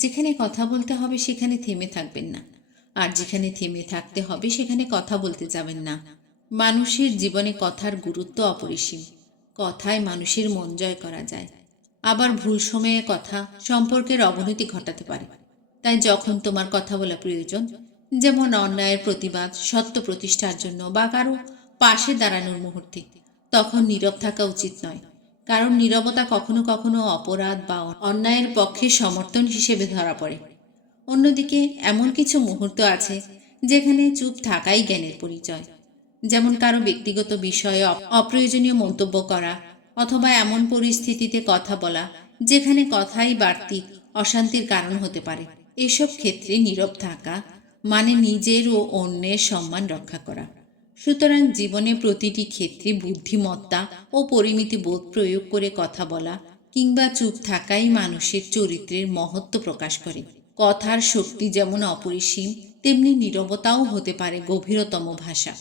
যেখানে কথা বলতে হবে সেখানে থেমে থাকবেন না, আর যেখানে থেমে থাকতে হবে সেখানে কথা বলতে যাবেন না। মানুষের জীবনে কথার গুরুত্ব অপরিসীম। কথায় মানুষের মন জয় করা যায়, আবার ভুল সময়ে কথা সম্পর্কের অবনতি ঘটাতে পারে। তাই যখন তোমার কথা বলা প্রয়োজন, যেমন অন্যায়ের প্রতিবাদ, সত্য প্রতিষ্ঠার জন্য বা কারো পাশে দাঁড়ানোর মুহূর্তে, তখন নীরব থাকা উচিত নয়। কারণ নীরবতা কখনো কখনো অপরাধ বা অন্যায়ের পক্ষে সমর্থন হিসেবে ধরা পড়ে। অন্যদিকে এমন কিছু মুহূর্ত আছে যেখানে চুপ থাকাই জ্ঞানের পরিচয়। যেমন কারো ব্যক্তিগত বিষয়ে অপ্রয়োজনীয় মন্তব্য করা, অথবা এমন পরিস্থিতিতে কথা বলা যেখানে কথাই বাড়তি অশান্তির কারণ হতে পারে। এসব ক্ষেত্রে নীরব থাকা মানে নিজের ও অন্যের সম্মান রক্ষা করা। সুতরাং জীবনে প্রতিটি ক্ষেত্রে বুদ্ধিমত্তা ও পরিমিতি বোধ প্রয়োগ করে কথা বলা কিংবা চুপ থাকাই মানুষের চরিত্রের মহত্ব প্রকাশ করে। কথার শক্তি যেমন অপরিসীম, তেমনি নীরবতাও হতে পারে গভীরতম ভাষা।